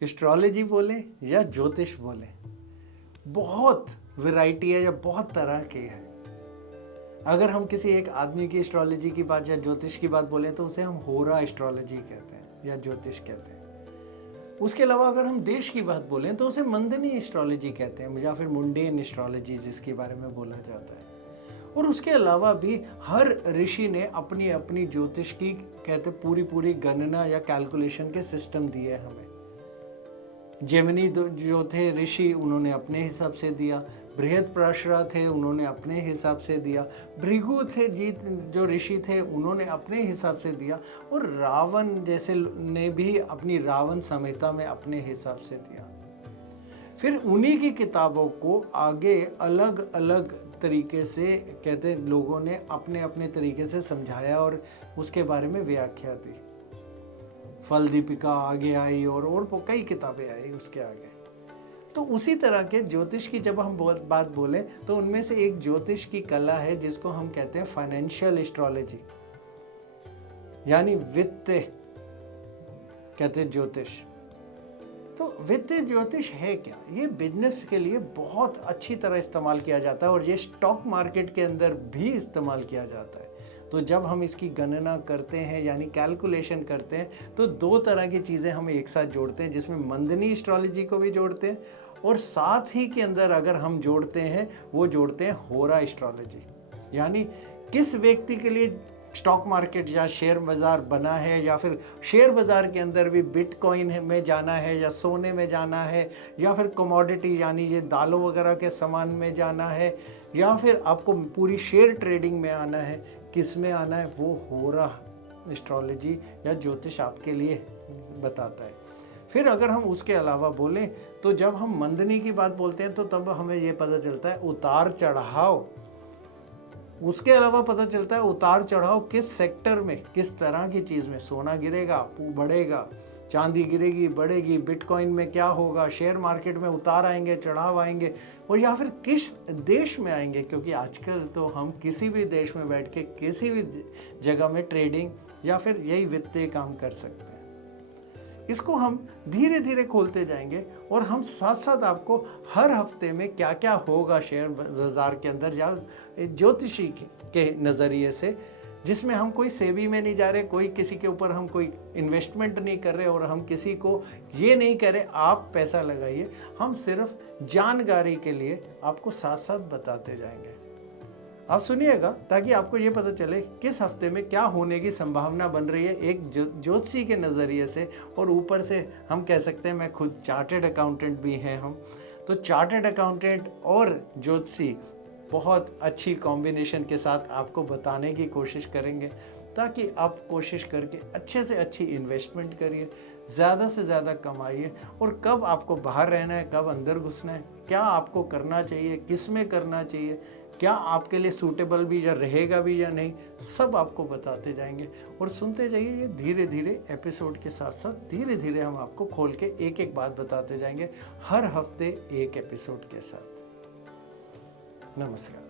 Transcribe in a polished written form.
Astrology बोले या ज्योतिष बोले, बहुत वैरायटी है या बहुत तरह के हैं। अगर हम किसी एक आदमी की एस्ट्रोलॉजी की बात या ज्योतिष की बात बोलें तो उसे हम होरा एस्ट्रोलॉजी कहते हैं या ज्योतिष कहते हैं। उसके अलावा अगर हम देश की बात बोलें तो उसे मंदनी एस्ट्रोलॉजी कहते हैं या फिर मुंडेन एस्ट्रोलॉजी जिसके बारे में बोला जाता है। और उसके अलावा भी हर ऋषि ने अपनी अपनी ज्योतिष की कहते पूरी पूरी गणना या कैलकुलेशन के सिस्टम दिए हमें। जेमिनी जो थे ऋषि, उन्होंने अपने हिसाब से दिया। बृहस्पति थे, उन्होंने अपने हिसाब से दिया। भृगु थे जी जो ऋषि थे, उन्होंने अपने हिसाब से दिया। और रावण जैसे ने भी अपनी रावण संहिता में अपने हिसाब से दिया। फिर उन्हीं की किताबों को आगे अलग अलग तरीके से कहते लोगों ने अपने अपने तरीके से समझाया और उसके बारे में व्याख्या दी। फल दीपिका आगे आई और कई किताबें आई उसके आगे। तो उसी तरह के ज्योतिष की जब हम बात बोलें तो उनमें से एक ज्योतिष की कला है जिसको हम कहते हैं फाइनेंशियल एस्ट्रोलॉजी, यानी वित्तीय कहते हैं ज्योतिष। तो वित्तीय ज्योतिष है क्या? ये बिजनेस के लिए बहुत अच्छी तरह इस्तेमाल किया जाता है और ये स्टॉक मार्केट के अंदर भी इस्तेमाल किया जाता है। तो जब हम इसकी गणना करते हैं यानी कैलकुलेशन करते हैं तो दो तरह की चीज़ें हम एक साथ जोड़ते हैं, जिसमें मंदनी एस्ट्रोलॉजी को भी जोड़ते हैं और साथ ही के अंदर अगर हम जोड़ते हैं वो जोड़ते हैं होरा एस्ट्रोलॉजी, यानी किस व्यक्ति के लिए स्टॉक मार्केट या शेयर बाज़ार बना है या फिर शेयर बाज़ार के अंदर भी बिटकॉइन में जाना है या सोने में जाना है या फिर कमोडिटी यानी ये दालों वगैरह के सामान में जाना है या फिर आपको पूरी शेयर ट्रेडिंग में आना है, किस में आना है, वो होरा एस्ट्रोलॉजी या ज्योतिष आपके लिए बताता है। फिर अगर हम उसके अलावा बोलें तो जब हम मंदनी की बात बोलते हैं तो तब हमें ये पता चलता है उतार चढ़ाव। उसके अलावा पता चलता है उतार चढ़ाव किस सेक्टर में, किस तरह की चीज़ में, सोना गिरेगा बढ़ेगा, चांदी गिरेगी बढ़ेगी, बिटकॉइन में क्या होगा, शेयर मार्केट में उतार आएंगे चढ़ाव आएंगे और या फिर किस देश में आएंगे, क्योंकि आजकल तो हम किसी भी देश में बैठ के किसी भी जगह में ट्रेडिंग या फिर यही वित्तीय काम कर सकते हैं। इसको हम धीरे धीरे खोलते जाएंगे और हम साथ साथ आपको हर हफ्ते में क्या क्या होगा शेयर बाजार के अंदर या ज्योतिषी के नज़रिए से, जिसमें हम कोई सेबी में नहीं जा रहे, कोई किसी के ऊपर हम कोई इन्वेस्टमेंट नहीं कर रहे और हम किसी को ये नहीं कह रहे आप पैसा लगाइए। हम सिर्फ जानकारी के लिए आपको साथ साथ बताते जाएंगे। आप सुनिएगा ताकि आपको ये पता चले किस हफ्ते में क्या होने की संभावना बन रही है एक ज्योतिषी के नज़रिए से। और ऊपर से हम कह सकते हैं, मैं खुद चार्टेड अकाउंटेंट भी हैं हम, तो चार्टेड अकाउंटेंट और ज्योतिषी बहुत अच्छी कॉम्बिनेशन के साथ आपको बताने की कोशिश करेंगे ताकि आप कोशिश करके अच्छे से अच्छी इन्वेस्टमेंट करिए, ज़्यादा से ज़्यादा कमाइए और कब आपको बाहर रहना है, कब अंदर घुसना है, क्या आपको करना चाहिए, किस में करना चाहिए, क्या आपके लिए सूटेबल भी या रहेगा भी या नहीं, सब आपको बताते जाएंगे। और सुनते जाइए, ये धीरे धीरे एपिसोड के साथ साथ धीरे धीरे हम आपको खोल के एक एक बात बताते जाएंगे, हर हफ्ते एक एपिसोड के साथ। नमस्कार।